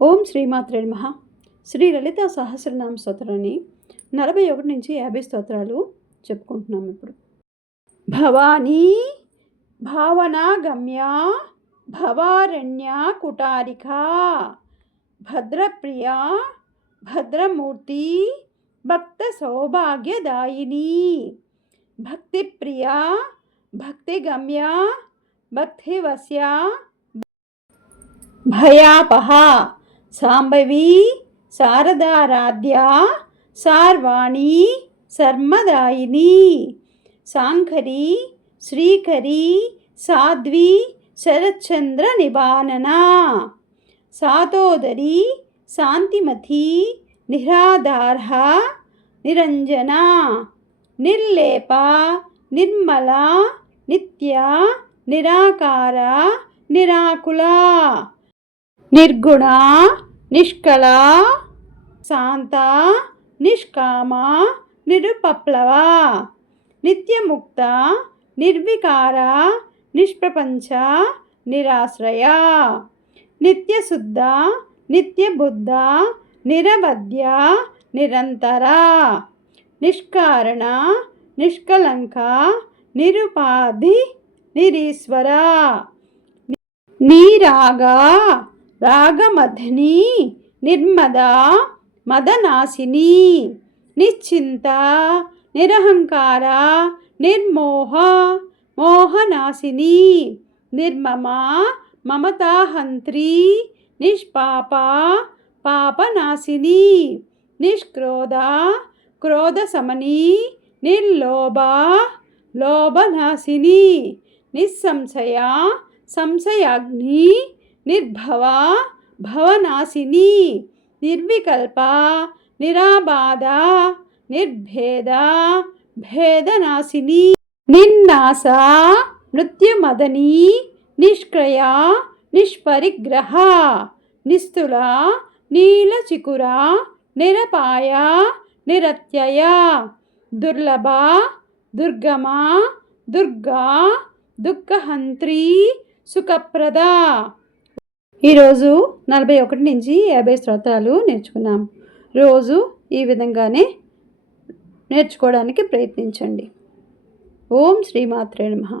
ఓం శ్రీమాత్రే నమః. శ్రీ లలితా సహస్రనామ స్తోత్రాన్ని 41 నుంచి 50 స్తోత్రాలు చెప్పుకుంటున్నాం. ఇప్పుడు భవానీ భావనా గమ్యా భవారణ్య కుటారికా భద్రప్రియా భద్రమూర్తి భక్త సౌభాగ్యదాయిని భక్తిప్రియా భక్తిగమ్యా భక్తివశ్యా భయాపహ సాంబవి శారదారాధ్యా సార్వాణి శర్మదాయిని సాంఖరి శ్రీకరి సాధ్వి శరచంద్ర నిబాననా సాతోదరి శాంతిమతి నిరాధార నిరంజన నిర్లేప నిర్మల నిత్య నిరాకార నిరాకుల నిర్గుణ నిష్కళ శాంత నిష్కామ నిరుపప్లవ నిత్యముక్త నిర్వికార నిష్ప్రపంచ నిరాశ్రయ నిత్యశుద్ధ నిత్యబుద్ధ నిరవధ్య నిరంతర నిష్కారణ నిష్కలంక నిరుపాధి నిరీశ్వర నీరాగ రాగమథిని నిర్మద మదనాశిని నిశ్చింత నిరహంకార నిర్మోహ మోహనాశిని నిర్మమ మమతాహంత్రి నిష్పాప పాపనాశిని నిష్క్రోధ క్రోధశమని నిర్లోభ లోభనాశిని నిస్సంశయ సంశయాగ్ని నిర్భవ భవనాశిని నిర్వికల్ప నిరాబాధ నిర్భేద భేదనాశిని నిర్నాశ మృత్యుమదని నిష్క్రయ నిష్పరిగ్రహ నిస్తుల నీలచికుర నిరపాయ నిరత్యయ దుర్లభ దుర్గమ దుర్గా దుఃఖహంత్రి సుఖప్రద. ఈరోజు 41 నుంచి 50 స్తోత్రాలు నేర్చుకున్నాం. రోజు ఈ విధంగానే నేర్చుకోవడానికి ప్రయత్నించండి. ఓం శ్రీమాత్రే నమః.